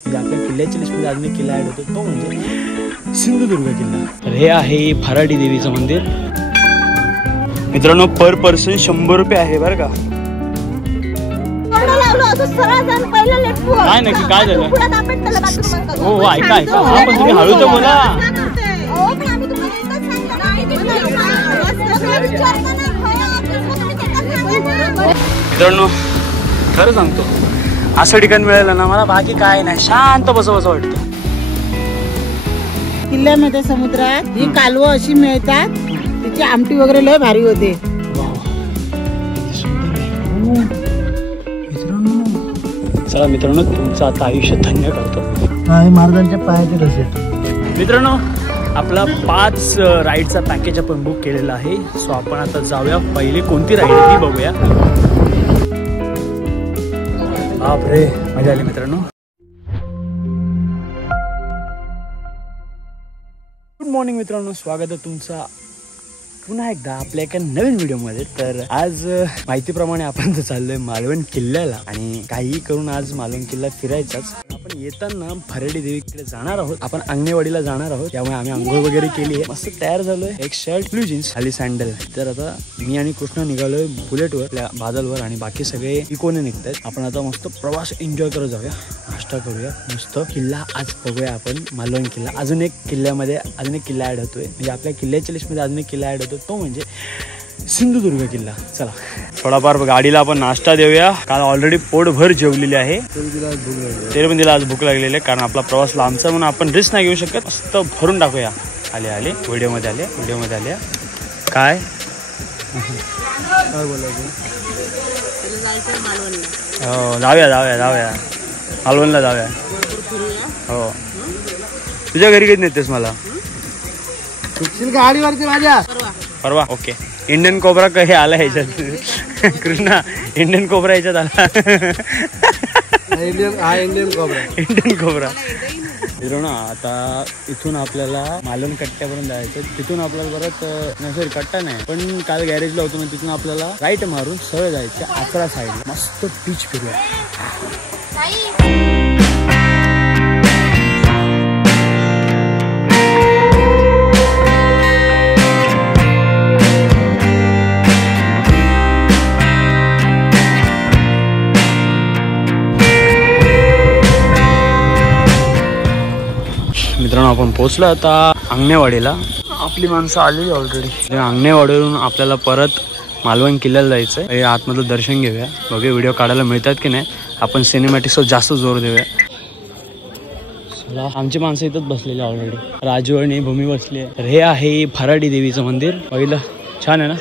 म्हणजे आपल्या किल्ल्याच्या लिस्टमध्ये अजून एक किल्ला ऍड होतो तो म्हणजे सिंधुदुर्ग किल्ला. तर हे आहे भराडी देवीचं मंदिर. मित्रांनो पर पर्सन 100 रुपये आहे बरं का. काय नक्की काय झालं? हो ऐका ऐका हा पण तुम्ही हळू तर बोला. मित्रांनो खरं सांगतो असं ठिकाण मिळालं ना मला बाकी काय नाही शांत बसं वाटतं. किल्ल्यामध्ये समुद्रात ही कालवं अशी मिळतात त्याची आमटी वगैरे लय भारी होते. चला मित्रांनो तुमचं आता आयुष्य धन्य करतो. महाराजांच्या पायाचे रस्ते. मित्रांनो आपला 5 राईडचा पॅकेज आपण बुक केलेला आहे. सो आपण आता जाऊया. पहिली कोणती राईड आहे ती बघूया. बापरे मजा आली मित्रांनो. गुड मॉर्निंग मित्रांनो, स्वागत आहे तुमचा पुन्हा एकदा आपल्या एका नवीन व्हिडिओमध्ये. तर आज माहितीप्रमाणे आपण तर चाललोय मालवण किल्ल्याला आणि काहीही करून आज मालवण किल्ला फिरायचाच. आपण येताना भराडी देवीकडे जाणार आहोत. आपण अंगणेवाडीला जाणार आहोत. त्यामुळे आम्ही आंघोळ वगैरे केली आहे. मस्त तयार झालोय. एक शर्ट ब्लू जीन्स खाली सँडल. तर आता मी आणि कृष्णा निघालोय बुलेटवर आपल्या बादलवर आणि बाकी सगळे इकोने निघतायत. आपण आता मस्त प्रवास एन्जॉय करत जाऊया. नाश्ता करूया मस्त. किल्ला आज बघूया आपण मालवण किल्ला. अजून एक किल्ल्यामध्ये अजून एक किल्ला ऍड होतोय. म्हणजे आपल्या किल्ल्याच्या लिस्टमध्ये अजून एक किल्ला ऍड होतो तो म्हणजे सिंधुदुर्ग किल्ला. चला थोडाफार गाडीला आपण नाश्ता देऊया. काल ऑलरेडी पोटभर जेवलेली आहे. तरी पण तिला आज भूक लागलेली आहे कारण आपला प्रवास लांबचा म्हणून आपण रिस्क नाही घेऊ शकत. मस्त भरून टाकूया. आले आले व्हिडिओमध्ये आले काय हो जाऊया मालवणला जाऊया. हो तुझ्या घरी कधी नेतेस मला गाडीवरती माझ्या परवा. ओके इंडियन कोबरा हे आला ह्याच्यात. कृष्णा इंडियन कोबरा ह्याच्यात आला. इंडियन कोबरा ना. आता इथून आपल्याला मालवण कट्ट्यापर्यंत जायचं. तिथून आपल्याला परत सॉरी कट्टा नाही पण काल गॅरेजला होतो मग तिथून आपल्याला राईट मारून सरळ जायचं आचरा साईड. मस्त बीच फिरूया. मित्रांनो आपण पोहोचलो आता अंगणेवाडीला. आपली माणसं आलेली ऑलरेडी. अंगणेवाडीवरून आपल्याला परत मालवण किल्ल्याला जायचं आहे. आतमधलं दर्शन घेऊया. बघूया व्हिडिओ काढायला मिळतात की नाही. आपण सिनेमॅटिक्सवर जास्त जोर देऊया. आमची माणसं इथंच बसलेली ऑलरेडी. राजू आणि भूमी बसली आहे. तर हे आहे भराडी देवीचं मंदिर. बघितलं छान आहे ना.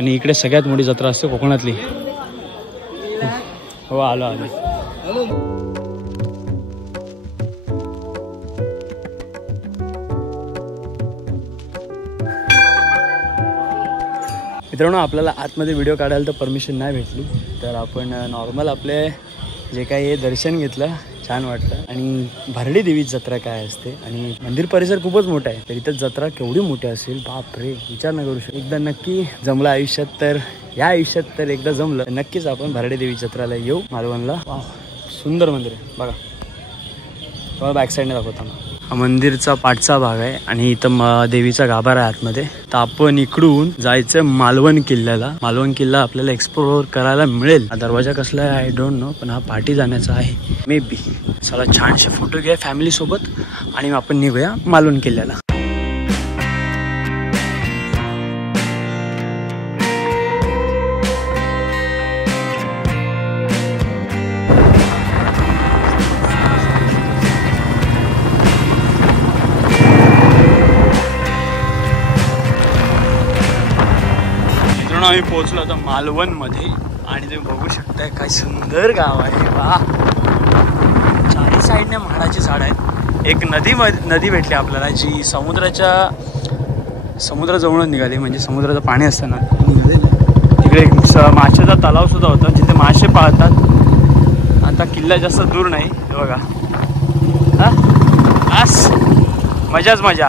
आणि इकडे सगळ्यात मोठी जत्रा असते कोकणातली. हो आलो. मित्रांनो आपल्याला आतमध्ये व्हिडिओ काढायला तर परमिशन नाही भेटली. तर आपण नॉर्मल आपले जे काही दर्शन घेतलं छान वाटलं. आणि भराडी देवीची जत्रा काय असते आणि मंदिर परिसर खूपच मोठा आहे. तर इथं जत्रा केवढी मोठी असेल बापरे विचार न करू शकतो. एकदा नक्की जमलं आयुष्यात तर या आयुष्यात तर एकदा जमलं तर नक्कीच आपण भराडी देवी जत्राला येऊ मालवणला. वाह सुंदर मंदिर आहे बघा. तुम्हाला बॅक साईडने दाखवताना हा मंदिरचा पाठचा भाग आहे आणि इथं देवीचा गाभारा आहे आतमध्ये. तर आपण इकडून जायचं मालवण किल्ल्याला. मालवण किल्ला आपल्याला एक्सप्लोर करायला मिळेल. हा दरवाजा कसला आहे आय डोंट नो पण हा पाठी जाण्याचा आहे मे बी. चला छानसे फोटो घ्या फॅमिली सोबत आणि आपण निघूया मालवण किल्ल्याला. आम्ही पोहोचलो आता मालवण मध्ये आणि तुम्ही बघू शकताय काय सुंदर गाव आहे. वा चारी साईडने म्हाडाची झाड आहेत. एक नदी भेटली आपल्याला जी समुद्राजवळून निघाली. म्हणजे समुद्राचं पाणी असताना तिकडे माशाचा तलाव सुद्धा होता जिथे मासे पाळतात. आता किल्ला जास्त दूर नाही बघा. हा बस मजाच मजा.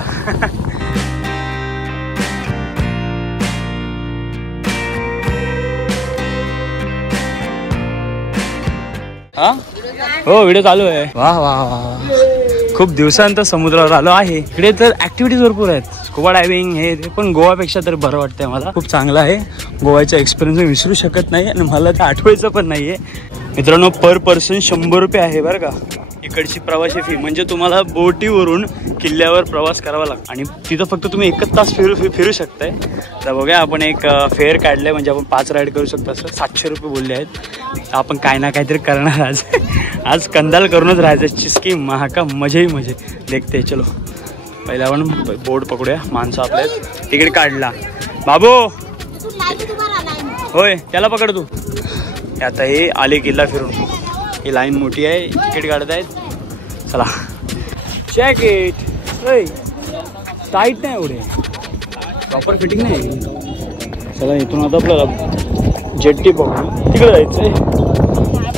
हो व्हिडिओ चालू आहे. वा वा वा, खूप दिवसानंतर समुद्रावर आलो आहे. इकडे तर ऍक्टिव्हिटीज भरपूर आहेत, स्कुबा डायव्हिंग हे ते, पण गोवापेक्षा तर बरं वाटतंय मला. खूप चांगलं आहे. गोव्याचा एक्सपिरियन्स मी विसरू शकत नाही आणि मला ते आठवायचं पण नाहीये. मित्रांनो, पर पर्सन 100 रुपये आहे बरं का इकडची प्रवासी फी. म्हणजे तुम्हाला बोटीवरून किल्ल्यावर प्रवास करावा लागतो आणि तिथं फक्त तुम्ही 1 तास फिरू शकताय. तर बघा, आपण एक फेअर काढलाय, म्हणजे आपण 5 राईड करू शकतो. असं 700 रुपये बोलले आहेत. आपण काय ना काहीतरी करणार आज. आज कंदाल करूनच राहायचं. चिस्की महाका मजे मजे देखते. चलो पहिला आपण बोट पकडूया. माणसं आपल्या तिकीट काढला. बाबू होय, त्याला पकड तू. आता हे आले किल्ला फिरून. ही लाईन मोठी आहे, तिकीट काढत आहेत. चला, जॅकेट टाईट नाही एवढे, प्रॉपर फिटिंग नाही. चला, इथून आता आपल्याला जेट्टी पकडू, तिकडे जायचंय.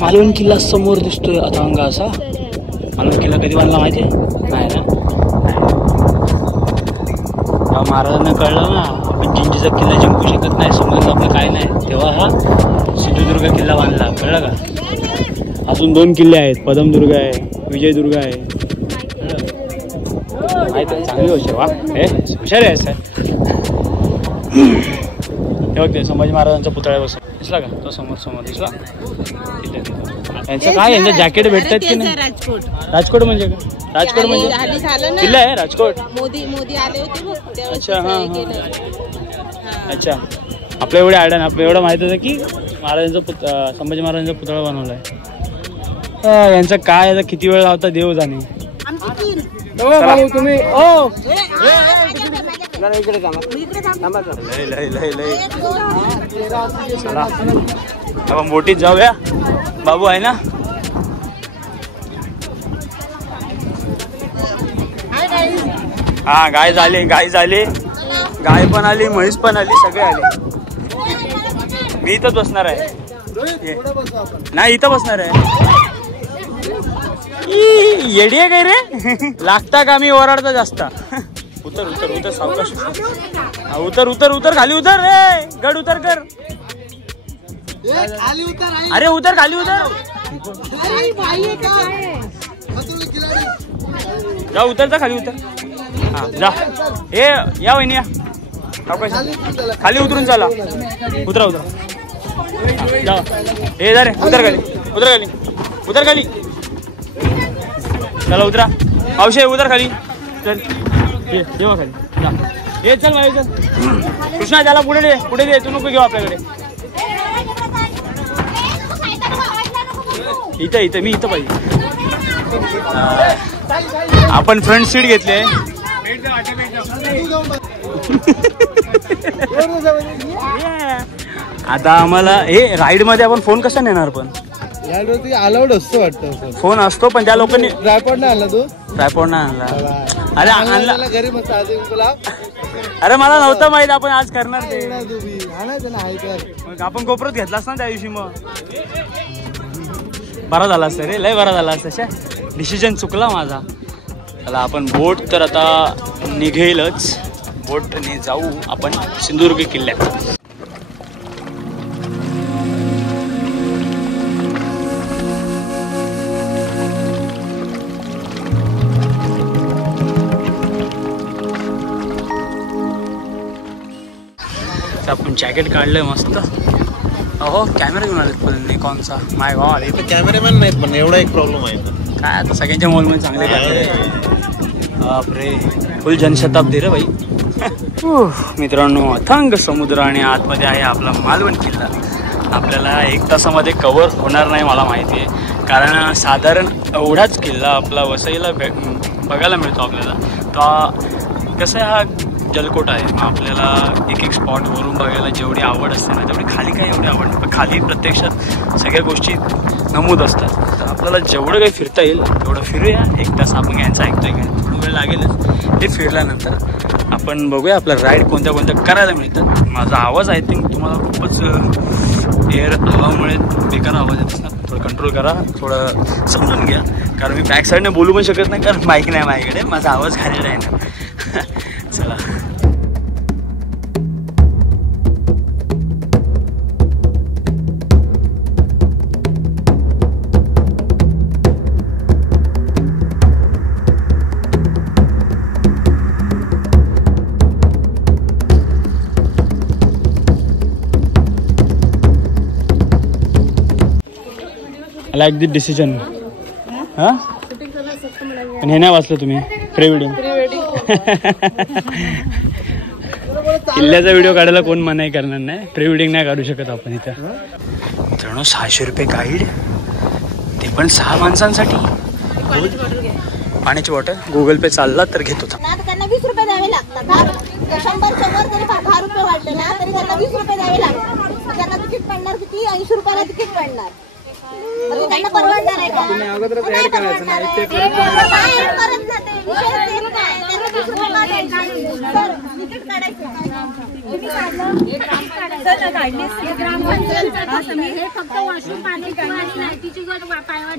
मालवण किल्ला समोर दिसतोय अथांग असा. मालवण किल्ला कधी बांधला माहिती नाही ना? महाराजांना कळलं ना आपण जिंजीचा किल्ला जिंकू शकत नाही, समोर आपलं काय नाही, तेव्हा हा सिंधुदुर्ग किल्ला बांधला. कळलं का? अजून 2 किल्ले आहेत, पदमदुर्ग आहे, विजयदुर्ग आहे. माहिती आहे, चांगली गोष्ट वा. हे हुशार आहे सर. हे बघते संभाजी महाराजांचा पुतळा बस दिसला का? तो समोर दिसला. यांचं काय, यांचं जॅकेट भेटतात की नाही? राजकोट म्हणजे का? राजकोट म्हणजे किल्ला आहे राजकोट. मोदी आले होते. अच्छा, हां. अच्छा, आपल्या एवढे आयडिया ना, आपल्या एवढं माहित होतं की संभाजी महाराजांचा पुतळा बनवलाय. यांचं काय आता किती वेळ लावता देव जाणे. तुम्ही आपण बोटीत जाऊया. बाबू आहे ना? हा, गाय झाली, गाय पण आली, म्हैस पण आली, सगळे आले. मी इथंच बसणार आहे. नाही, इथं बसणार आहे. येडी आहे काय रे? लागता का? मी ओरडता जास्त. उतर सावकाश. उतर खाली उतर रे. गड उतर कर. अरे उतर खाली उतर. जा, उतर खाली उतर. हा, जा. हे या वहिनी, खाली उतरून चला. उतरा जा. हे जा रे, उतर खाली. चला उतरा. पावशे उतर खाली. चल जेव्हा खाली जा. हे चल माझ्या चल. कृष्णा, त्याला पुढे दे. तू नको घेऊ आपल्याकडे. इथं मी इथं पाहिजे. आपण फ्रंट सीट घेतले. आता आम्हाला हे राईड मध्ये आपण फोन कसा नेणार? पण अलाउड असतो वाटतं. फोन असतो, पण त्या लोकांनी ट्रायपॉड नाही आणला. तू ट्रायपॉड नाही आणला? अरे आणला घरी मस्त. अरे मला नव्हतं माहित आपण आज करणार ते. आपण गोप्रोत घेतलास ना त्या दिवशी, मग बरा झाला असतं रे, लय बरा झाला असतं. डिसिजन चुकला माझा. चला, आपण बोट तर आता निघेलच. बोटने जाऊ आपण सिंधुदुर्ग किल्ल्यात. आपण जॅकेट काढलंय मस्त. अहो, कॅमेरा घेऊन आलेत पण निकॉनचा. माय गॉड, इथं कॅमेरामॅन नाहीत, पण एवढा एक प्रॉब्लेम आहे. काय आता सगळ्यांच्या मॉलमध्ये चांगले बापरे, फुल जनशताब्दी रे बाई. मित्रांनो, अथांग समुद्र आणि आतमध्ये आहे आपला मालवण किल्ला. आपल्याला 1 तासामध्ये कव्हर होणार नाही मला माहिती आहे, कारण साधारण एवढाच किल्ला आपला वसईला बघायला मिळतो आपल्याला. तो कसं आहे, हा जलकोट आहे. मग आपल्याला एक स्पॉटवरून बघायला जेवढी आवड असते ना, तेवढी खाली काही एवढी आवड नाही. पण खाली प्रत्यक्षात सगळ्या गोष्टी नमूद असतात. तर आपल्याला जेवढं काही फिरता येईल तेवढं फिरूया. 1 तास आपण यांचं ऐकतोय काय, थोडं वेळ लागेलच. ते फिरल्यानंतर आपण बघूया आपला राईड कोणत्या करायला मिळतात. माझा आवाज आय थिंक तुम्हाला खूपच एअर हवामुळे बेकार आवाज येत असणार. थोडं कंट्रोल करा, थोडं समजून घ्या, कारण मी बॅक साईडने बोलू पण शकत नाही, कारण माईक नाही माझ्याकडे. माझा आवाज घालेला आहे ना. चला, लाईक दिस डिसिजन. हा पण हे नाही वाचलं तुम्ही प्री वेडिंग. किल्ल्याचा व्हिडिओ काढायला कोण मनाई करणार नाही. प्री वेडिंग नाही काढू शकत आपण इथं. मित्रांनो 600 रुपये गाईड, ते पण 6 माणसांसाठी. पाण्याची बॉटल गुगल पे चालला तर घेतो. त्यांना 20 रुपये द्यावे लागतात. 100च्या वर जरी 10 रुपये वाढले ना तरी त्यांना 20 रुपये द्यावे लागतात. त्यांना तिकीट पडणार किती? 80 रुपयाला तिकीट पडणार. त्यांना परवडणार आहे का? तुम्ही अगोदरच ऍड करायचं ना. ते करत जाते विषय तेच नाही. त्यांना 20 रुपये का द्यायचे? सर तिकीट काढायचं. तुम्ही काढलं एक काम काढायचं काढले ग्रामपंचायत हे फक्त वॉशरूम पाणी आणि लाईटीची गट पायवाट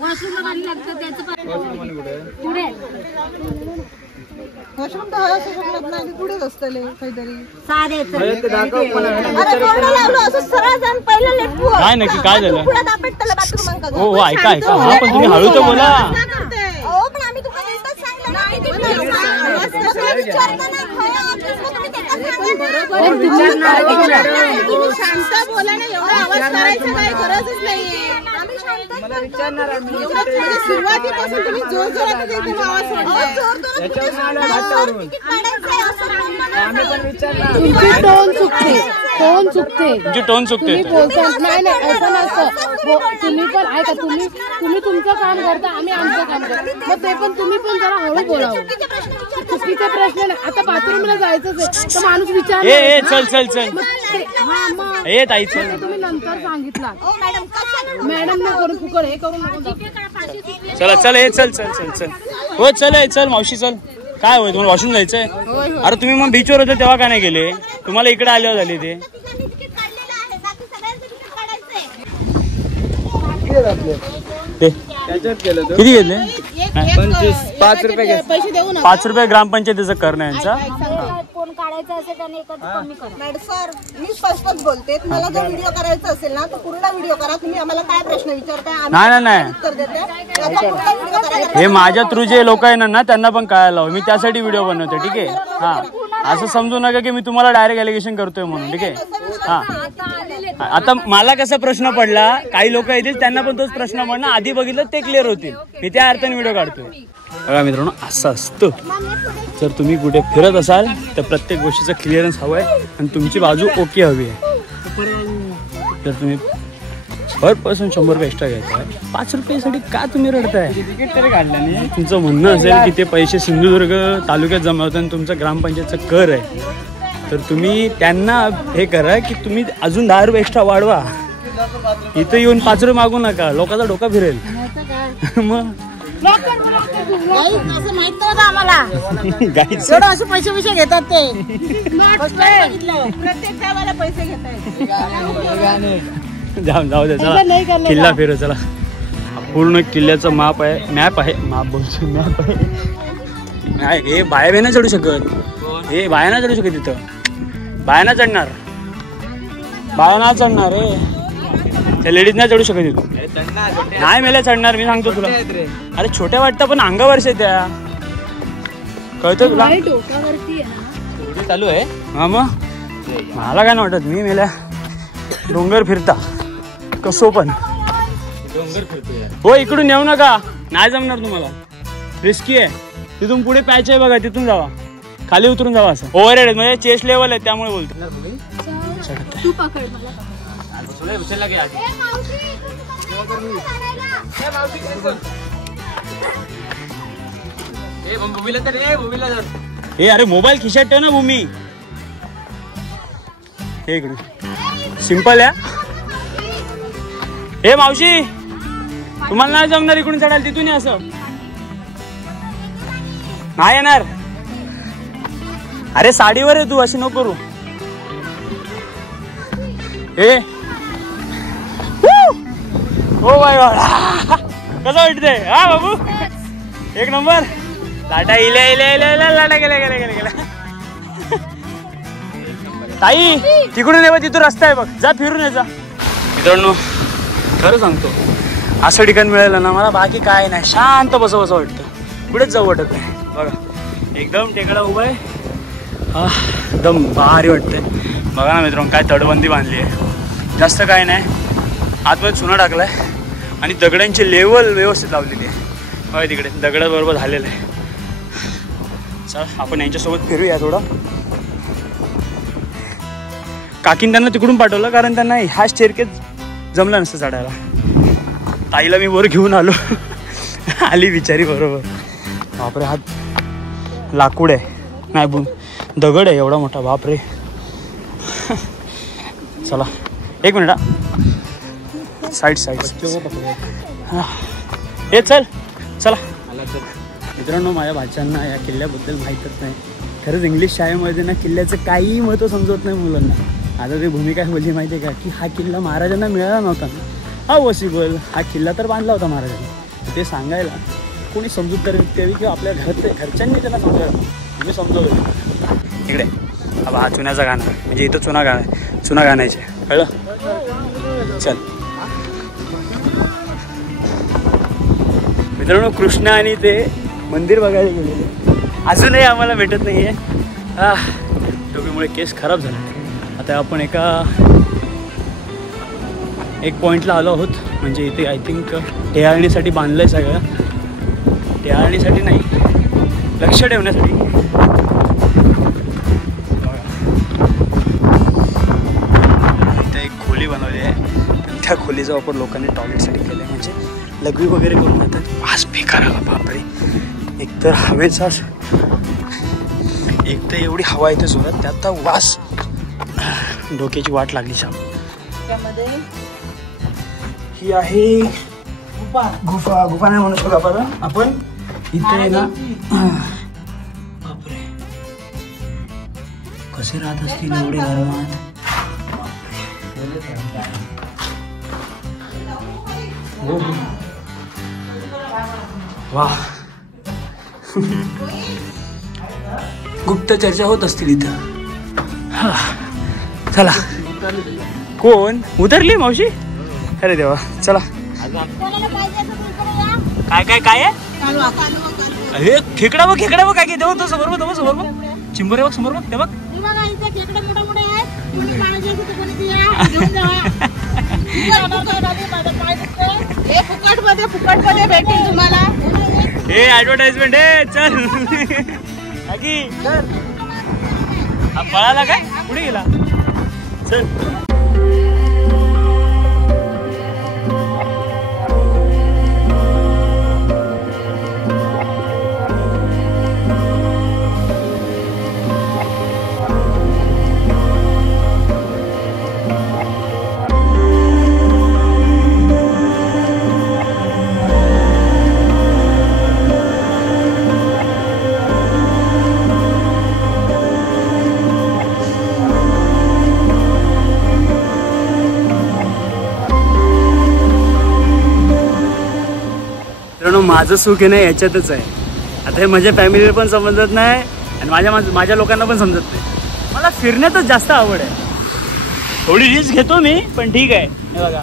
वॉशरूमला पाणी लागतं त्याचं पुढे वॉशरूम तर असं शकत नाही पुढेच असतले काहीतरी सारे सरळ जाऊन पहिलं लेटू काय नक्की काय झालं? पुढे आपटलं बाथरूम. हो ऐका ऐका. हा पण तुम्ही हळू तर बोला. हो पण आम्ही तुम्हाला एकच सांगलं ना की तुम्ही विचारता ना खरं ऑफिसला तुम्ही बरोबर शांत बोला ना. एवढा आवाज करायचा काही गरजच नाहीये. आम्ही शांत मला विचारणार. सुरुवातीपासून तुम्ही जोर जोरात एकदम आवाज तुमची टोन चुकते. टोन चुकते. तुमची टोन चुकते. नाही नाही असं नसतं. तुम्ही पण ऐका. तुम्ही तुमचं काम करता, आम्ही आमचं काम करतो. मग ते पण तुम्ही पण जरा हळू बोलावं. चुकीचा प्रश्न नाही. आता बाथरूमला जायचंच आहे तर माणूस विचार. ए चल चल चल. हा मग ए ताई चल. तुम्ही नंतर सांगितलं मॅडम न करून फुकट हे करून नको. चला चल. ए चल चल चल चल. हो चल. ए चल मावशी चल. काय होय तुम्हाला वॉशरूम जायचंय? अरे तुम्ही मग बीचवर होते तेव्हा का नाही गेले? तुम्हाला इकडे आल्यावर झाले ते. किती घेतले? 5 रुपये पैसे देऊ ना. 5 रुपये ग्रामपंचायतीचं कर ना यांचा. कोण काढायचं असेल त्याने एकच कमी करा. मॅडम सर मी स्पष्टच बोलते. तुम्हाला जर व्हिडिओ करायचा असेल ना तर पूर्ण व्हिडिओ करा. तुम्ही आम्हाला काय प्रश्न विचारताय नाही उत्तर देते. त्याचा पूर्ण व्हिडिओ करा. हे माझ्या थ्रू जे लोक आहे ना त्यांना पण कळायला हवं. मी त्यासाठी व्हिडिओ बनवतो. ठीक आहे. हा असं समजू नका की मी तुम्हाला डायरेक्ट एलिगेशन करतोय म्हणून. ठीक आहे. हा आता मला कसा प्रश्न पडला, काही लोक येतील त्यांना पण तोच प्रश्न पडला. आधी बघितलं ते क्लिअर होतील. मी त्या अर्थाने व्हिडिओ काढतोय. बघा मित्रांनो असं असतं. जर तुम्ही कुठे फिरत असाल तर प्रत्येक गोष्टीचं क्लिअरन्स हवं आहे आणि तुमची बाजू ओके हवी आहे. जर तुम्ही पर पर्सन 100 रुपये एक्स्ट्रा घ्यायचा आहे, 5 रुपयासाठी का तुम्ही रडताय? तिकीट तरी काढलं नाही. तुमचं म्हणणं असेल की ते पैसे सिंधुदुर्ग तालुक्यात जमा होतात आणि तुमचं ग्रामपंचायतचं कर आहे, तर तुम्ही त्यांना हे करा की तुम्ही अजून 10 रुपये एक्स्ट्रा वाढवा. इथं येऊन 5 रुपये मागू नका. लोकांचा डोका फिरेल. मग असं माहित नव्हतं आम्हाला. गाईच एवढं असे पैसे घेतात ते. प्रत्येक टायमाला पैसे घेतात. जाऊ दे. चला किल्ला फिरू. चला पूर्ण किल्ल्याचं माप आहे. मॅप आहे. माप बोलतो. मॅप आहे. हे बाया बी नाही चढू शकत. हे बाया नाही चढू शकत. तिथं बाया नाही चढणार. बाया नाही चढणार रे. त्या लेडीज नाही चढू शकत तिथं. नाही मेल्या चढणार. मी सांगतो तुला. अरे छोट्या वाटतं पण अंगावरच्या त्या कळतं तुला. चालू आहे. हा मग मला काय नाही वाटत. मी मेल्या डोंगर फिरता कसो पण. डोंगर फिरतोय. हो इकडून येऊ नका. नाही जमणार तुम्हाला. रिस्की आहे. तिथून पुढे पॅच आहे बघा. तिथून जावा. खाली उतरून जावा. असं ओव्हर हेड म्हणजे चेस्ट लेवल आहे त्यामुळे बोलतो. तू पकड मला. हे अरे मोबाईल खिशात ठेव ना भूमी. हे इकडे सिंपल आहे. हे मावशी तुम्हाला नाही जमणार इकडून चढायला. तिथून असं नाही येणार. अरे साडीवर आहे तू. अशी नको करू. हे ओ बाय कसं वाटतंय? हा बाबू एक नंबर. लाटा इल्या लाटा गेल्या. ताई तिकडून ये. तिथून रस्ता आहे बघ. जा फिरून ये जा. मित्रांनो खरं सांगतो असं ठिकाण मिळालं ना मला बाकी काय नाही. शांत बसं वाटतं. पुढेच जाऊ वाटत नाही. बघा एकदम टेकडा उभा आहे. हा एकदम भारी वाटतंय. बघा ना मित्रांनो काय तटबंदी बांधली आहे. जास्त काय नाही, आतमध्ये चुना टाकलाय आणि दगडांची लेवल व्यवस्थित लावलेली आहे. बघा तिकडे दगडाबरोबर झालेलं आहे. चल आपण यांच्यासोबत फिरूया थोडं. काकीन त्यांना तिकडून पाठवलं कारण त्यांना ह्या स्टेअरकेस जमला नसतं चढायला. ताईला मी वर घेऊन आलो. आली बिचारी बरोबर. बापरे, हा लाकूड आहे, नाही दगड आहे एवढा मोठा. बापरे. चला एक मिनिट. साईड हे चल चला. मित्रांनो, माझ्या भाच्यांना या किल्ल्याबद्दल माहीतच नाही. खरंच इंग्लिश शाळेमध्ये ना किल्ल्याचं काहीही महत्त्व समजत नाही मुलांना. आता ती भूमिका बोलली माहिती आहे का, की हा किल्ला महाराजांना मिळाला नव्हता ना. हा पॉसिबल, हा किल्ला तर बांधला होता महाराजांनी. ते सांगायला कोणी समजूतदार व्यक्ती यावी किंवा आपल्या घरच्यांनी त्यांना समजायला म्हणजे समजवलं. इकडे हा चुन्याचा गाणं, म्हणजे इथं चुना गाण्याचे कळलं. चल मित्रांनो, कृष्णा आणि ते मंदिर बघायला गेलेले अजूनही आम्हाला भेटत नाही आहे. टोपीमुळे केस खराब झाले. आता आपण एक पॉईंटला आलो आहोत, म्हणजे इथे आय थिंक टेहाळणीसाठी बांधलं आहे सगळं. टेहाळणीसाठी नाही, लक्ष ठेवण्यासाठी. इथं एक खोली बनवली आहे. त्या खोलीचा वापर लोकांनी टॉयलेटसाठी केला आहे, म्हणजे लघवी वगैरे करून जातात. वास बेकार आला बापरे. एकतर हवेचा, एक तर एवढी हवा येते जोरात, त्यात वास, डोक्याची वाट लागली. शाम त्यामध्ये ही आहे गुफा नाही म्हणू शकतो आपण. इथे आहे ना, बापरे कसे राहत असतील एवढे गरमात. वा, गुप्त चर्चा होत असतील इथं. चला. कोण उतरली मावशी? अरे देवा, चला. काय आहे? अरे खेकडा बघ काय की, देऊ तो समोर बघ. चिंबोरे बघ समोर बघ. ते बघ फुकटमध्ये भेटेल तुम्हाला. हे ऍडव्हर्टाइजमेंट आहे. चल काकी, पळाला काय, पुढे गेला. चल. माझं सुख आहे ना याच्यातच आहे. आता हे माझ्या फॅमिलीला पण समजत नाही आणि माझ्या लोकांना पण समजत नाही. मला फिरण्यातच जास्त आवड आहे. थोडी रिस्क घेतो मी, पण ठीक आहे. हे बघा,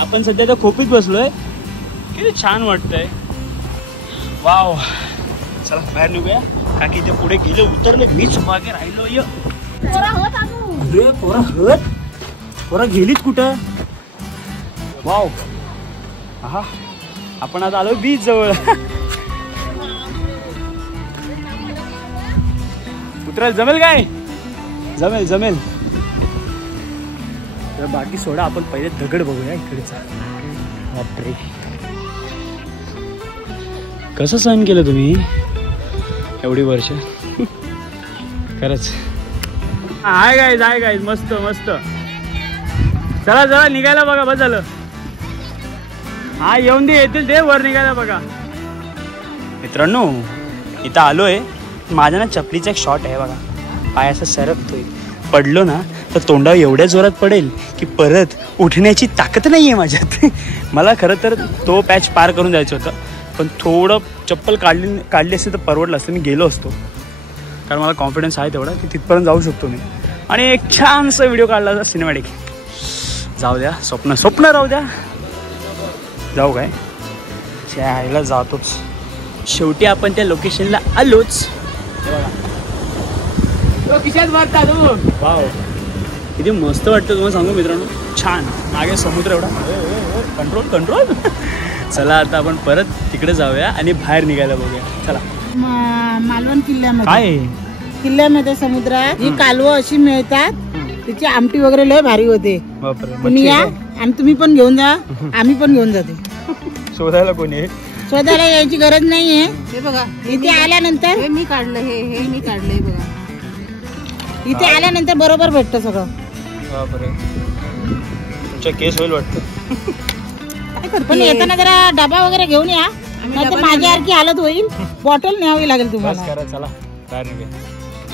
आपण सध्या तर खोपीत बसलोय. किती छान वाटतंय. वाव. चला बाहेर निघूया. काकी इथे पुढे गेले, उतरले, मीच मागे राहिलो. अरे पोरा गेलीच कुठं. वाव. हा, आपण आता आलो बीच जवळ. उतरायला जमेल काय? जमेल. तर बाकी सोडा, आपण पहिले दगड बघूया इकडेचा. बापरे, कसं सहन केलं तुम्ही एवढी वर्ष. खरंच. आहे गाईज मस्त. चला निघायला बघा. बस झालं. हा येऊन येतील ते वर निघायला बघा. मित्रांनो, इथं आलोय. माझ्या ना चपलीचा एक शॉट आहे बघा. पाय असं सरकतोय. पडलो ना तर तोंडावर एवढ्या जोरात पडेल की परत उठण्याची ताकद नाही आहे माझ्यात. मला खरं तर तो पॅच पार करून जायचं होतं, पण थोडं चप्पल काढली असती तर परवडलं असतं. मी गेलो असतो, कारण मला कॉन्फिडन्स आहे तेवढा की तिथपर्यंत जाऊ शकतो मी. आणि एक छानसा व्हिडिओ काढला असता सिनेमॅटिक. जाऊ द्या, स्वप्न राहू द्या. जाऊ काय, आईला जातोच. शेवटी आपण त्या लोकेशनला आलोच. वाव, किती मस्त वाटतं तुम्हाला सांगू मित्रांनो. छान. मागे समुद्र एवढा. Control control. चला आता आपण परत तिकडे जाऊया आणि बाहेर निघायला बघूया. चला. मालवण किल्ल्यामध्ये काय किल्ल्यामध्ये समुद्रात ही कालवं अशी मिळतात. त्याची आमटी वगैरे लय भारी होते. बापरे. तुम्ही या आणि तुम्ही पण घेऊन जा. आम्ही पण घेऊन जाते. शोधायला कोणी शोधायला यायची गरज नाहीये. हे बघा इथे आल्यानंतर मी काढलं. हे मी काढलंय बघा. इथे आल्यानंतर बरोबर भेटतं सगळं. बापरे. तुमचा केस होईल वाटतं. पण येताना जरा डबा वगैरे घेऊन या. नाहीतर माझ्यासारखी हालत होईल. बॉटल न्यावी लागेल तुम्हाला. चला बाहेर निघूया.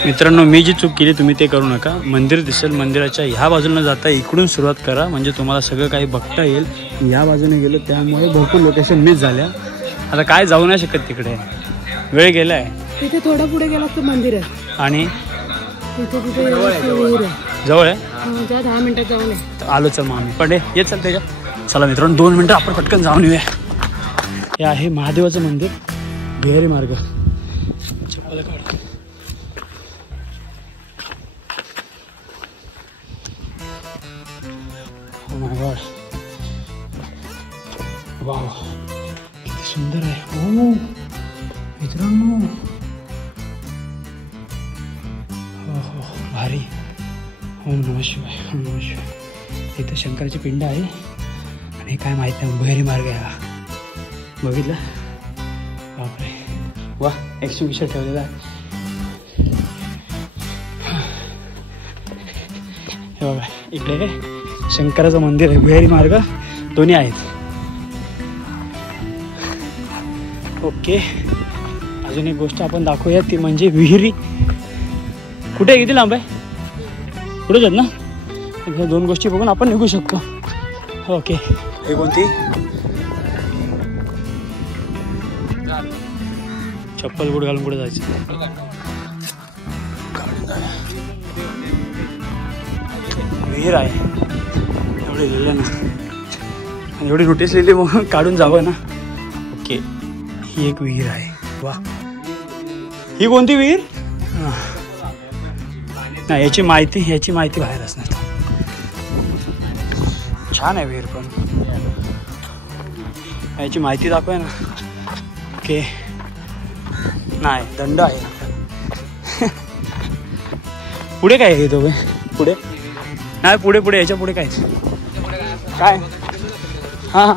मित्रांनो, मी जी चूक केली तुम्ही ते करू नका. मंदिर दिसेल, मंदिराच्या ह्या बाजूने जाता इकडून सुरुवात करा, म्हणजे तुम्हाला सगळं काही बघता येईल. या बाजूने गेलो त्यामुळे भरपूर लोकेशन मिस झाल्या. आता काय जाऊ नाही शकत तिकडे, वेळ गेलाय. तिथे थोडं पुढे गेला तर मंदिर आहे. आणि तिथे जवळ आहे. 10 मिनिटात जाऊन आहे. आलो चल मग आम्ही पण येत चालते का. चला मित्रांनो, 2 मिनिटं आपण पटकन जाऊन येऊया. हे आहे महादेवाचं मंदिर, बिहारी मार्ग. चप्पल काढ. माय गॉड. वाव, किती सुंदर आहे. ओ मित्रांनो, हो भारी. ओम नमः शिवाय, ओम नमः शिवाय. इथं शंकराची पिंड आहे आणि काय माहित नाही, भैरी मार्ग आहे हा. बघितलं. बापरे. वा, एक्झिबिशन ठेवलेलं आहे. हे बघा, इकडे शंकराचं मंदिर आहे, भैरी मार्ग दोन्ही आहेत. ओके. अजून एक गोष्ट आपण दाखवूया, ती म्हणजे विहिरी. कुठे किती लांब आहे? पुढेच आहेत ना. ह्या 2 गोष्टी बघून आपण निघू शकतो. ओके. हे कोणती? चप्पल बूट घालून कुठे जायचं? विहीर आहे एवढे लिहिलं ना, आणि एवढी नोटीस लिहिली मग काढून जावं ना. ओके, ही एक विहीर आहे. वा, ही कोणती विहीर? नाही, याची माहिती बाहेर असणार. छान आहे विहीर, पण याची माहिती दाखवाय ना. ओके. नाही, दंड आहे. पुढे काय आहे तो? पुढे नाही, पुढे याच्या पुढे काय हां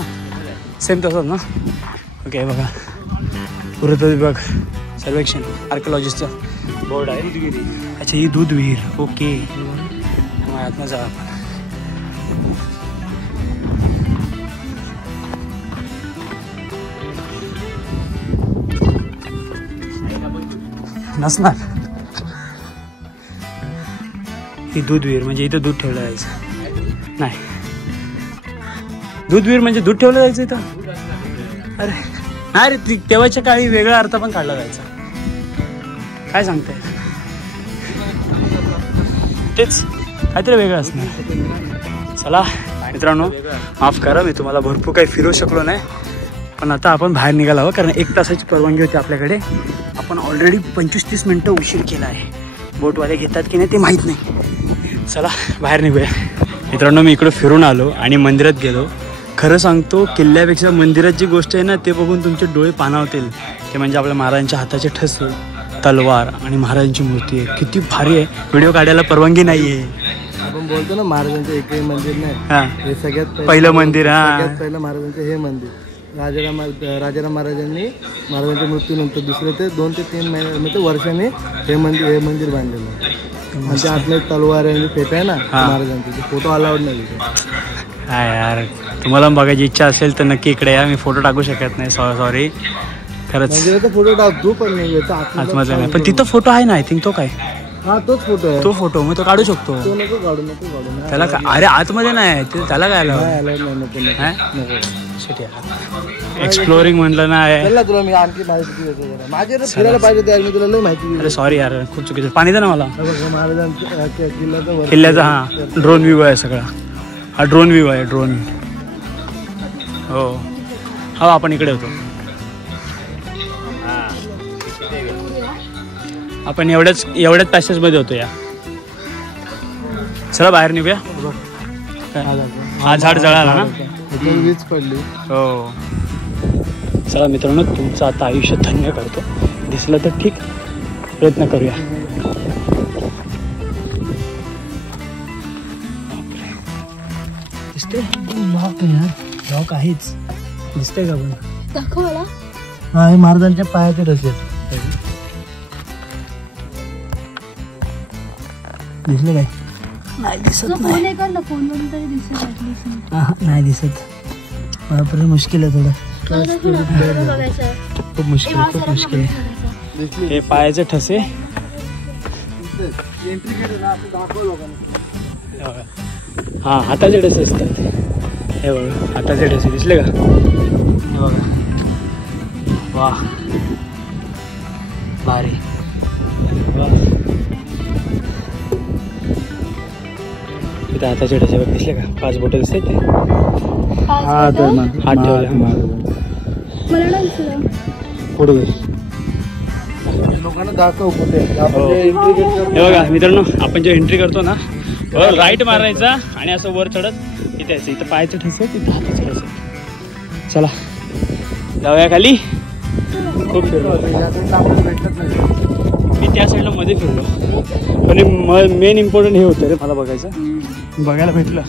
सेम तसंच ना. ओके. बघा, पुरातत्व विभाग सर्वेक्षण आर्किओलॉजिस्टचा बोर्ड आहे. अच्छा, ही दूध विहीर. ओके. आतनं जा आपण. नसणार. ही दूध विहीर म्हणजे इथं दूध ठेवलं जायचं. नाही, दूध विहीर म्हणजे दूध ठेवलं जायचं इथं. अरे नाही रे, तेव्हाच्या काळी वेगळा अर्थ पण काढला जायचा. काय सांगताय? तेच काहीतरी वेगळं असणार. चला मित्रांनो, माफ करा, मी तुम्हाला भरपूर काही फिरवू शकलो नाही. पण आता आपण बाहेर निघाला हवं, कारण 1 तासाची परवानगी होती आपल्याकडे. आपण ऑलरेडी 25-30 मिनटं उशीर केला आहे. बोटवाले घेतात की नाही ते माहीत नाही. चला बाहेर निघूया. मित्रांनो, मी इकडं फिरून आलो आणि मंदिरात गेलो. खरं सांगतो, किल्ल्यापेक्षा मंदिरात जी गोष्ट आहे ना, ते बघून तुमचे डोळे पाणावतील. ते म्हणजे आपल्या महाराजांच्या हाताचे ठसे, तलवार आणि महाराजांची मूर्ती आहे. किती भारी आहे. व्हिडिओ काढायला परवानगी नाही आहे. आपण बोलतो ना महाराजांचं एकही मंदिर नाही. हां, हे सगळ्यात पहिलं मंदिर. सगळ्यात पहिलं महाराजांचं हे मंदिर. राजाराम महाराजांनी महाराजांच्या मृत्यूनंतर दुसरे ते 2 ते 3 महिने वर्षाने हे मंदिर बांधलेलं आहे. आणि त्या आतमध्ये तलवार आहे, पेट आहे ना महाराजांचे, फोटो अलाउड नाही तिथे. काय यार, तुम्हाला बघायची इच्छा असेल तर नक्की इकडे या. मी फोटो टाकू शकत नाही, सॉरी. खरंच मंदिराचा फोटो टाकतो, पण आतमध्ये नाही. पण तिथं फोटो आहे ना, आय थिंक. तो काय? हा, तोच फोटो आहे. तो फोटो मी तो काढू शकतो. तो नको काढू. त्याला काय? अरे आतमध्ये नाही, त्याला काय आलं? एक्सप्लोरिंग म्हणलं ना. तुला मी आणखी माहिती देतो. माझे फिरायला पाहिजे त्यार, मी तुला लई माहिती. अरे सॉरी यार, खूप चुकीचं. पाणी दे ना मला. महाराजांच्या किल्ल्याचा हा ड्रोन व्ह्यू आहे सगळा. हा ड्रोन व्ह्यू आहे, ड्रोन. हो हो, आपण इकडे होतो. आपण एवढ्याच पॅसेजमध्ये होतो. या चला बाहेर निघूया. हा झाड जळाला ना. वीज पडली. हो. चला मित्रांनो, तुमचं आता आयुष्य धन्य करतो. दिसलं तर ठीक, प्रयत्न करूया. दिसते लॉक आहेच. दिसतंय का पण? दाखव मला. हा, हे महाराजांच्या पायाचे ठसे दिसले काय? नाही दिसत. नाही नाही दिसत. बापरे, मुश्किल आहे थोडं. खूप मुश्किल आहे, खूप मुश्किल आहे. हे पायाचे ठसे. हा, हाताचे ठसे असतात. हे बघा, हाताचे ठसे दिसले का? हे बघा. वा, भारी. तिथे हाताचे ठसे बघ, दिसले का? 5 बोटं दिसते ते. हात ठेवला. पुढे लोकांना दाखव कुठे. हे बघा मित्रांनो, आपण जे एंट्री करतो ना, राईट मारायचा आणि असं वर चढत इथे यायचं. इथं पायाचे ठसे, तिथं हाताचे ठसे. चला जाऊया खाली. खूप फिरलो मी त्या साईडला, मध्ये फिरलो. पण मेन इम्पॉर्टंट हे होतं रे मला बघायचं. बघायला भेटलं.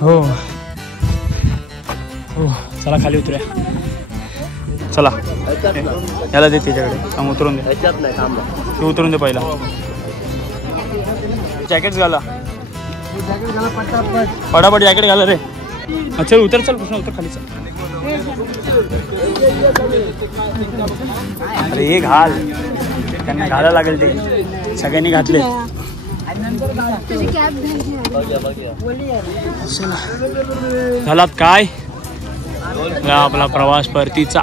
हो हो. चला खाली उतरूया. चला याला दे त्याच्याकडे. उतरून दे. तू उतरून दे पहिला. जॅकेट घाला, पटापट जॅकेट घाला रे. चल उतर, चल कृष्ण उतर खाली. चल. अरे हे घाल, त्यांना घालायला लागेल. ते सगळ्यांनी घातले. झालात काय आपला प्रवास परतीचा.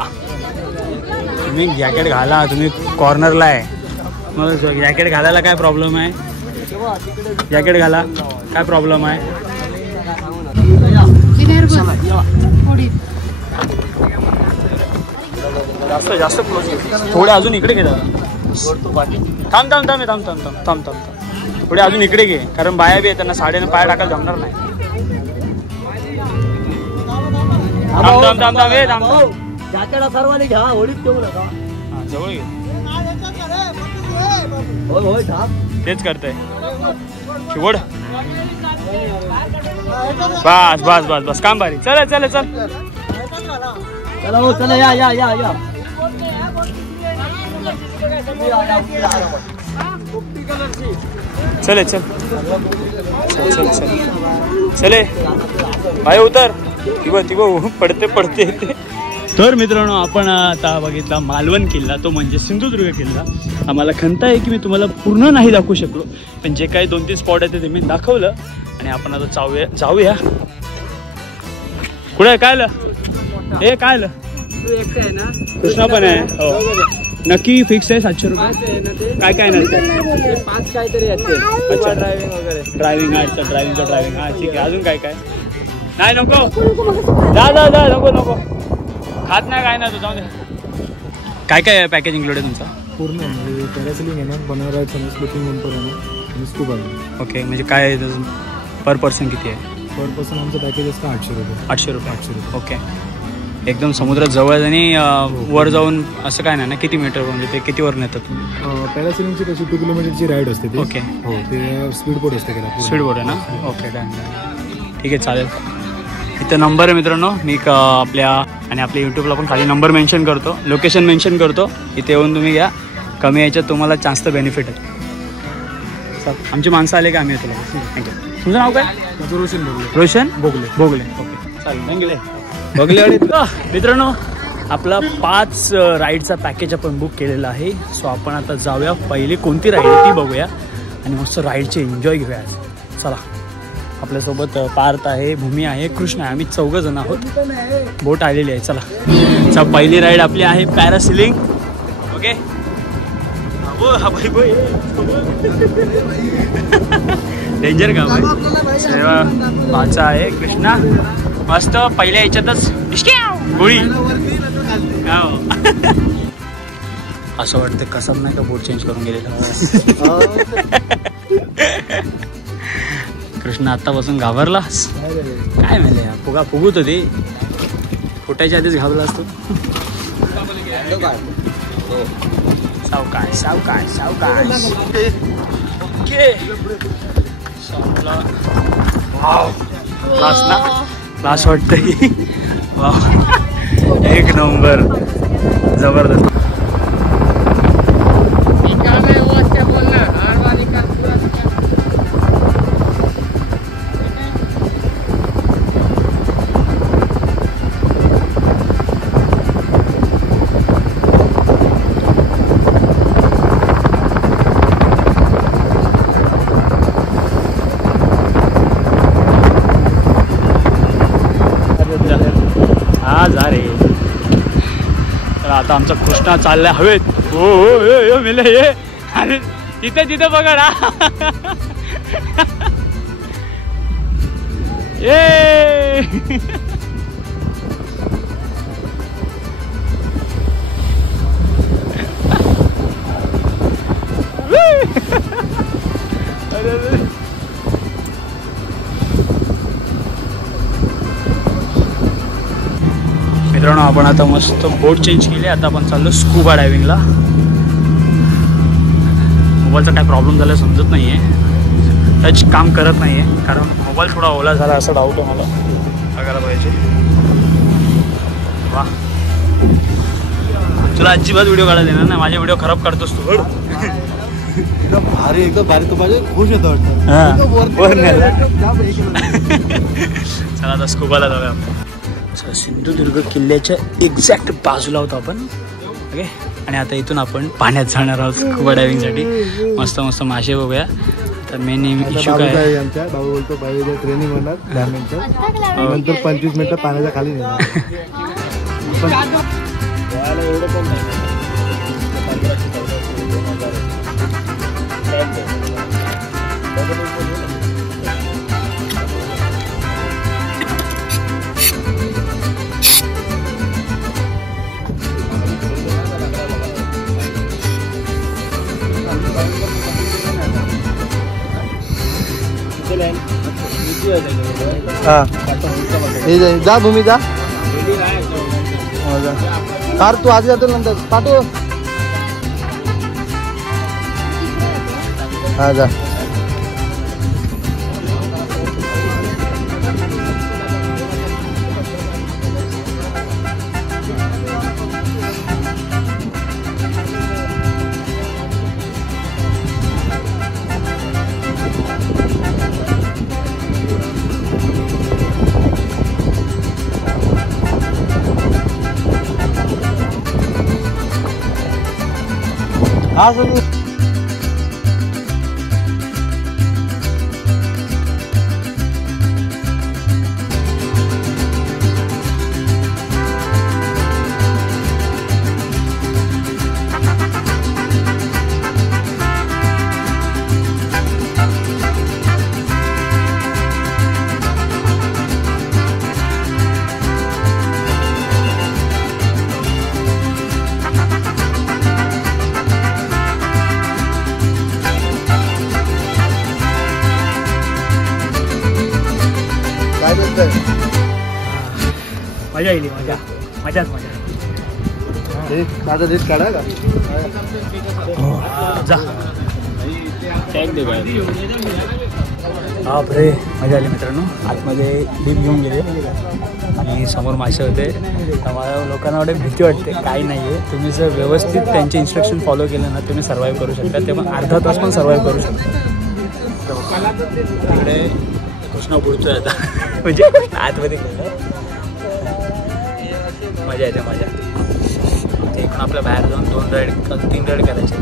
तुम्ही जॅकेट घाला, तुम्ही कॉर्नरला आहे. मग जॅकेट घालायला काय प्रॉब्लेम आहे? जॅकेट घाला, काय प्रॉब्लेम आहे? जास्त जास्त थोडे अजून इकडे घे दादा. थांब थांब थांब थांब थांब थांब थांब थांब थोडे अजून इकडे घे, कारण बाया बी आहे, त्यांना साड्याने पाय टाकायला जमणार नाही. थांब थांब थांब थांब हे थांब. सर्वांनी घ्या, होडीत ठेवू नका. जवळ घे. तेच करतंय शिवड. बस बस बस बस, काम भारी. चल चल चल चला हो, चला या या या या. चले चल चल चल चले भाई उतर. तिबो पडते पडते. तर मित्रांनो, आपण आता बघितला मालवण किल्ला, तो म्हणजे सिंधुदुर्ग किल्ला. आम्हाला खंत आहे की मी तुम्हाला पूर्ण नाही दाखवू शकलो, पण जे काही 2-3 स्पॉट आहे ते मी दाखवलं. आणि आपण आता जाऊया. कुठे काय आलं? हे काय आलं? कृष्णा पण आहे. हो नक्की फिक्स आहे 700 रुपये. काय काय नाही 5 काहीतरी येते. अच्छा, ड्रायव्हिंग वगैरे. ड्रायव्हिंग आहे, ड्रायव्हिंगचं ड्रायव्हिंग. हा ठीक आहे. अजून काय काय नाही? नको जा जा जा. नको नको, खात नाही काय नाही. तू जाऊ दे. काय काय पॅकेज इन्क्लूड आहे तुमचा? पूर्ण म्हणजे पॅरासेलिंग आहे ना, बनवरायचं, स्लिपिंग आहे, स्कूबा. ओके, म्हणजे काय पर पर्सन किती आहे? पर पर्सन आमचं पॅकेज असतं 800 रुपये. 800 रुपये. ओके, एकदम समुद्रात जवळ. आणि वर जाऊन असं काय नाही ना? किती मीटर म्हणजे ते किती वर नेतात तुम्ही? पॅरासेलिंगची कशी 2 किलोमीटरची राईड असते ती. ओके. हो, ते स्पीड बोट असते. स्पीड बोट आहे ना? ओके, काय ठीक आहे, चालेल. इथं नंबर आहे मित्रांनो. मी आपल्या आणि आपल्या यूट्यूबला पण खाली नंबर मेन्शन करतो, लोकेशन मेन्शन करतो. इथे येऊन तुम्ही घ्या. कमी याच्यात तुम्हाला जास्त बेनिफिट आहे. सर आमची माणसं आले का आम्ही येतो. थँक्यू. तुमचं नाव काय? Roshan Bogle. Roshan Bogle. Bogle. Okay, चालेल. थँक्यू. बघले मित्रांनो, आपला 5 राईडचा पॅकेज आपण बुक केलेला आहे. सो आपण आता जाऊया. पहिली कोणती राईड आहे ती बघूया आणि मस्त राईडचे एन्जॉय घेऊया. चला, आपल्यासोबत पार्थ आहे, भूमी आहे, कृष्ण आहे. आम्ही 4 जण आहोत. बोट आलेली आहे. चला, पहिली राईड आपली आहे पॅरासिलिंग. ओके. डेंजर का भाचा आहे कृष्णा. मस्त पहिल्या याच्यातच गोळी. असं वाटतं कसं नाही का बोट चेंज करून गेलेला. कृष्ण आत्तापासून घाबरलास काय म्हणजे फुगा फुगूत होती फुटायच्या आधीच घाबरला असतो. सावकाश सावकाश सावकाश. ओके क्लास ना क्लास वाटतंय. एक नंबर जबरदस्त. जा रे. तर आता आमचा कृष्णा चाललाय हवेत. हो हो मेले ये अरे तिथे तिथे बघा ना. ये मित्रांनो आपण आता मस्त बोट चेंज केली. आता आपण चाललो स्कूबा डायव्हिंगला. मोबाईलचा काय प्रॉब्लेम झाला समजत नाही आहे. टच काम करत नाही आहे कारण मोबाईल थोडा ओला झाला असा डाऊट आहे मला. बघायला पाहिजे. वा तुला अजिबात व्हिडिओ काढायला देणार ना. माझे व्हिडिओ खराब काढतोस तू. एकदम भारी तो पाहिजे खुश होतो वाटतं. चला आता स्कूबाला जाऊया आपण. सिंधुदुर्ग किल्ल्याच्या एक्झॅक्ट बाजूला होतो आपण. ओके आणि आता इथून आपण पाण्यात जाणार आहोत स्कूबा डायव्हिंगसाठी. मस्त मस्त मासे बघूया. तर मेन इश्यू काय आहे आमच्या बाबा बोलतो पहिले ट्रेनिंग होणार 10 मिनिटं नंतर 25 मिनिटं पाण्याच्या खाली नेणार. जा भूमी जा. कार तू आधी जातो नंतर पाठव. हा जा. हा सर मजा येईल. मजा मजाच मजा. माझा देश काढा का जा टॅग दे बाहेर. बापरे मजा आली मित्रांनो. आतमध्ये डीप घेऊन गेले आणि समोर मासे होते. त्यामुळे लोकांना एवढे भीती वाटते. काही नाही आहे. तुम्ही जर व्यवस्थित त्यांचे इन्स्ट्रक्शन फॉलो केलं ना तुम्ही सर्वाईव्ह करू शकता. ते पण अर्धा तास पण सर्वाईव्ह करू शकता. तिकडे कृष्णा बुडतोय आता म्हणजे आतमध्ये मजा येते मजा. ते इकडून आपल्या बाहेर जाऊन 2 राईड 3 राईड करायचे.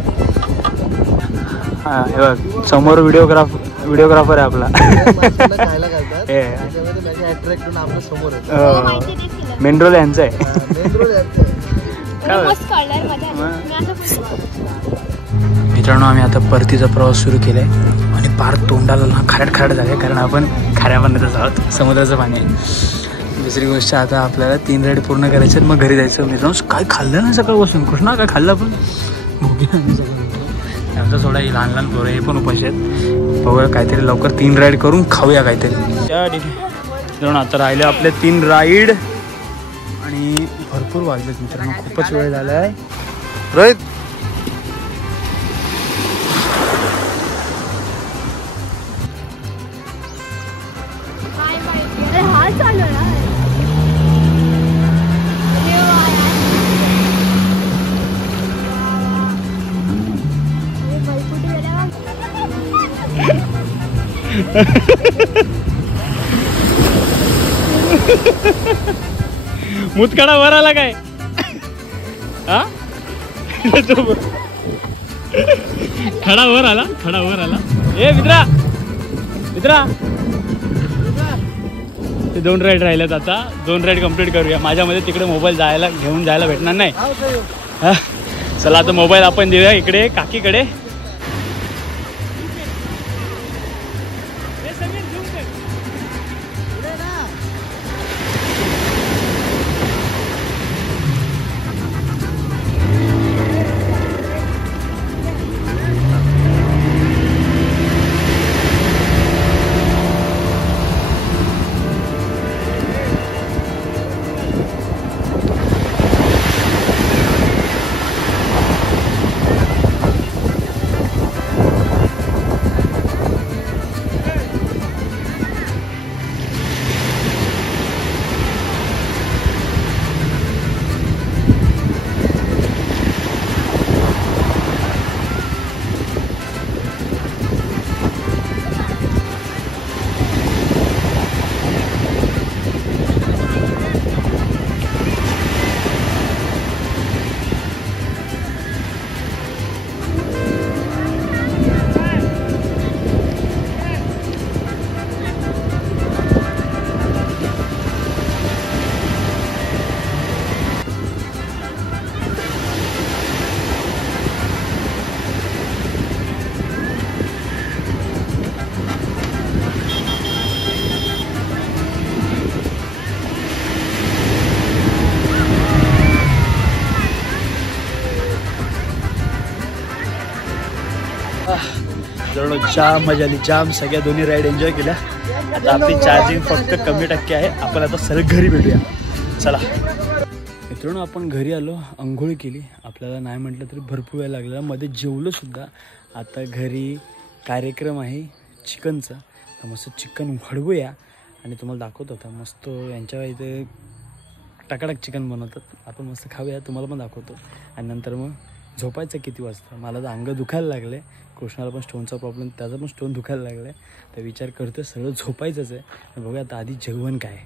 हां हे बघ समोर व्हिडिओग्राफर आहे आपला. मेन रोल यांचा आहे. मित्रांनो आम्ही आता परतीचा प्रवास सुरू केलाय आणि पार तोंडाला ना खारट झाले कारण आपण खाऱ्या पाण्यातच आहोत. समुद्राचं पाणी आहे. दुसरी गोष्ट आता आपल्याला 3 राईड पूर्ण करायचे मग घरी जायचं. मित्रांनो काय खाल्लं नाही सकाळपासून. कृष्णा काय खाल्लं पण भोगी आम्ही सगळं. आमचा थोडा लहान पोरं हे पण उपाशी आहेत. बघूया काहीतरी लवकर 3 राईड करून खाऊया काहीतरी त्या मित्रांनो. आता राहिले आपले 3 राईड आणि भरपूर वाजलेत मित्रांनो, खूपच वेळ झाला आहे. रोहित मुतखडा वर आला काय हा खडा वर आला, खडा वर आला. ए मित्रा मित्रा ते 2 राईड राहिलेत. आता 2 राईड कंप्लीट करूया. माझ्यामध्ये तिकडे मोबाईल घेऊन जायला भेटणार नाही. चला आता मोबाईल आपण देऊया इकडे काकीकडे. जवळ जाम मजा आली, जाम. सगळ्या दोन्ही राईड एन्जॉय केल्या. आता आपली चार्जिंग फक्त कमी टक्के आहे. आपण आता सरळ घरी भेटूया. चला मित्रांनो, आपण घरी आलो, अंघोळ केली. आपल्याला नाही म्हटलं तरी भरपूर वेळ लागलेला. मध्ये जेवलो सुद्धा. आता घरी कार्यक्रम आहे चिकनचा, तर मस्त चिकन वाढवूया आणि तुम्हाला दाखवतो. आता मस्त यांच्या इथे टकाटक चिकन बनवतात. आपण मस्त खाऊया, तुम्हाला पण दाखवतो. आणि नंतर मग झोपायचं किती वाजता. मला तर अंग दुखायला लागलं आहे. कृष्णाला पण स्टोनचा प्रॉब्लेम, त्याचा पण स्टोन दुखायला लागला आहे. तर विचार करतो सरळ झोपायचंच आहे. बघूया आता आधी जेवण काय.